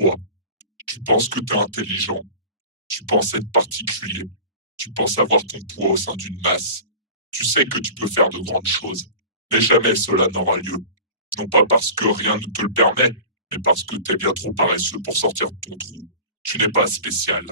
Toi, tu penses que tu es intelligent, tu penses être particulier, tu penses avoir ton poids au sein d'une masse, tu sais que tu peux faire de grandes choses, mais jamais cela n'aura lieu. Non pas parce que rien ne te le permet, mais parce que tu es bien trop paresseux pour sortir de ton trou. Tu n'es pas spécial.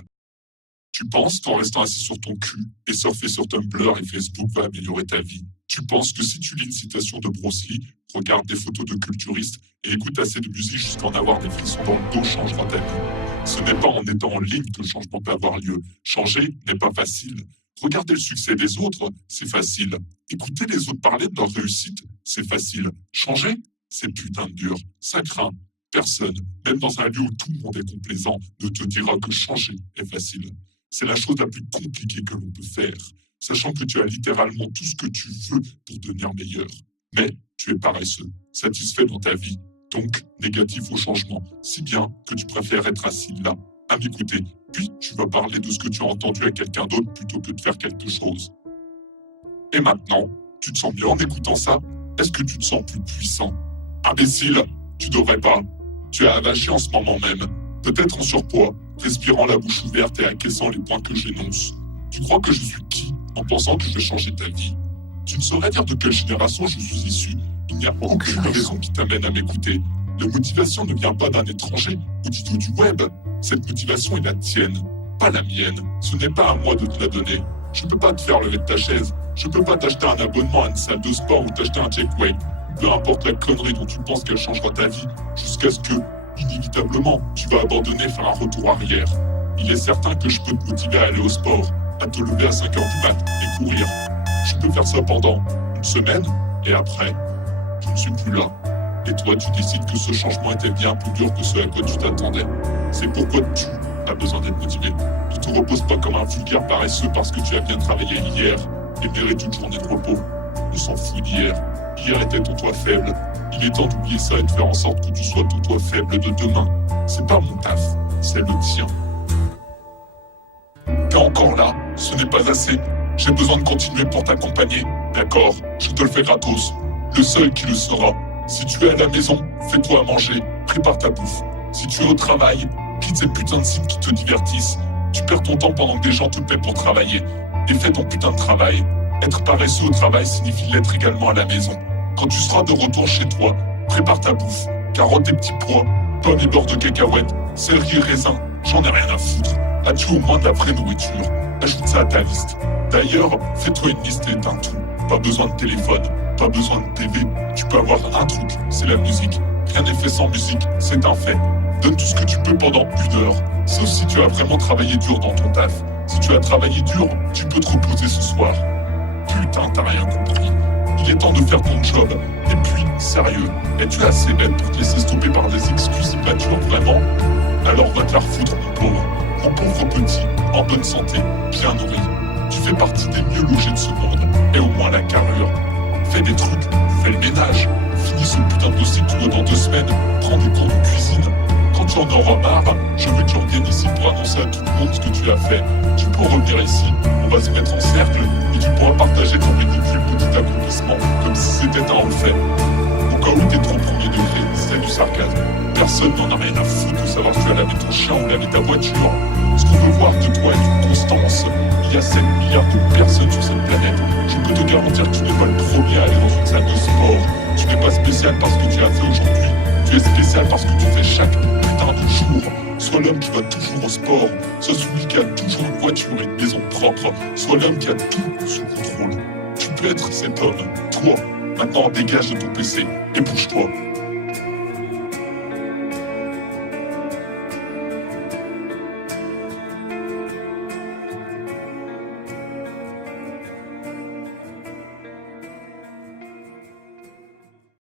Tu penses qu'en restant assis sur ton cul et surfer sur Tumblr et Facebook va améliorer ta vie. Tu penses que si tu lis une citation de Bruce Lee, regardes des photos de culturistes et écoutes assez de musique jusqu'à en avoir des frissons dans le dos changera ta vie. Ce n'est pas en étant en ligne que le changement peut avoir lieu. Changer n'est pas facile. Regarder le succès des autres, c'est facile. Écouter les autres parler de leur réussite, c'est facile. Changer, c'est putain de dur. Ça craint. Personne, même dans un lieu où tout le monde est complaisant, ne te dira que changer est facile. C'est la chose la plus compliquée que l'on peut faire, sachant que tu as littéralement tout ce que tu veux pour devenir meilleur. Mais tu es paresseux, satisfait dans ta vie, donc négatif au changement, si bien que tu préfères être assis là, à m'écouter, puis tu vas parler de ce que tu as entendu à quelqu'un d'autre plutôt que de faire quelque chose. Et maintenant, tu te sens mieux en écoutant ça? Est-ce que tu te sens plus puissant? Imbécile, tu devrais pas. Tu es avaché en ce moment même, peut-être en surpoids, respirant la bouche ouverte et acquiesçant les points que j'énonce. Tu crois que je suis qui en pensant que je vais changer ta vie? Tu ne saurais dire de quelle génération je suis issu. Il n'y a aucune raison qui t'amène à m'écouter. La motivation ne vient pas d'un étranger ou du tout du web. Cette motivation est la tienne, pas la mienne. Ce n'est pas à moi de te la donner. Je ne peux pas te faire lever de ta chaise. Je ne peux pas t'acheter un abonnement à une salle de sport ou t'acheter un Check-Way. Peu importe la connerie dont tu penses qu'elle changera ta vie, jusqu'à ce que, inévitablement, tu vas abandonner et faire un retour arrière. Il est certain que je peux te motiver à aller au sport, à te lever à 5h du mat et courir. Je peux faire ça pendant une semaine, et après, je ne suis plus là. Et toi, tu décides que ce changement était bien plus dur que ce à quoi tu t'attendais. C'est pourquoi tu as besoin d'être motivé. Ne te repose pas comme un vulgaire paresseux parce que tu as bien travaillé hier et mérite une journée de repos. On s'en fout d'hier. Hier était ton toi faible. Il est temps d'oublier ça et de faire en sorte que tu sois ton toi faible de demain. C'est pas mon taf, c'est le tien. T'es encore là, ce n'est pas assez. J'ai besoin de continuer pour t'accompagner. D'accord, je te le fais gratos. Le seul qui le sera. Si tu es à la maison, fais-toi à manger, prépare ta bouffe. Si tu es au travail, quitte ces putains de sites qui te divertissent. Tu perds ton temps pendant que des gens te paient pour travailler. Et fais ton putain de travail. Être paresseux au travail signifie l'être également à la maison. Quand tu seras de retour chez toi, prépare ta bouffe. Carottes et petits pois, pommes et beurre de cacahuètes, céleri et raisin, j'en ai rien à foutre. As-tu au moins de la vraie nourriture? Ajoute ça à ta liste. D'ailleurs, fais-toi une liste et éteins tout. Pas besoin de téléphone, pas besoin de TV. Tu peux avoir un truc, c'est la musique. Rien n'est fait sans musique, c'est un fait. Donne tout ce que tu peux pendant 1 heure. Sauf si tu as vraiment travaillé dur dans ton taf. Si tu as travaillé dur, tu peux te reposer ce soir. Putain, t'as rien compris. Il est temps de faire ton job. Et puis, sérieux, es-tu assez bête pour te laisser stopper par des excuses immatures vraiment? Alors va te la refoutre, mon pauvre. Mon pauvre petit, en bonne santé, bien nourri. Tu fais partie des mieux logés de ce monde. Et au moins la carrure. Fais des trucs, fais le ménage. Finis ce putain de dossier que tu dois dans 2 semaines. Prends des cours de cuisine. Quand tu en auras marre, je veux que tu reviennes ici pour annoncer à tout le monde ce que tu as fait. Tu peux revenir ici, on va se mettre en cercle et tu pourras partager ton ridicule petit accomplissement comme si c'était un haut fait. Au cas où t'es trop premier degré, c'est du sarcasme. Personne n'en a rien à foutre de savoir si tu as lavé ton chien ou lavé ta voiture. Ce qu'on veut voir de toi est une constance. Il y a 7 milliards de personnes sur cette planète. Je peux te garantir que tu n'es pas le premier à aller dans une salle de sport. Tu n'es pas spécial parce que tu as fait aujourd'hui. Tu es spécial parce que tu fais chaque putain de jour. Sois l'homme qui va toujours au sport. Sois celui qui a toujours une voiture et une maison propre. Sois l'homme qui a tout sous contrôle. Tu peux être cet homme, toi. Maintenant dégage de ton PC et bouge-toi.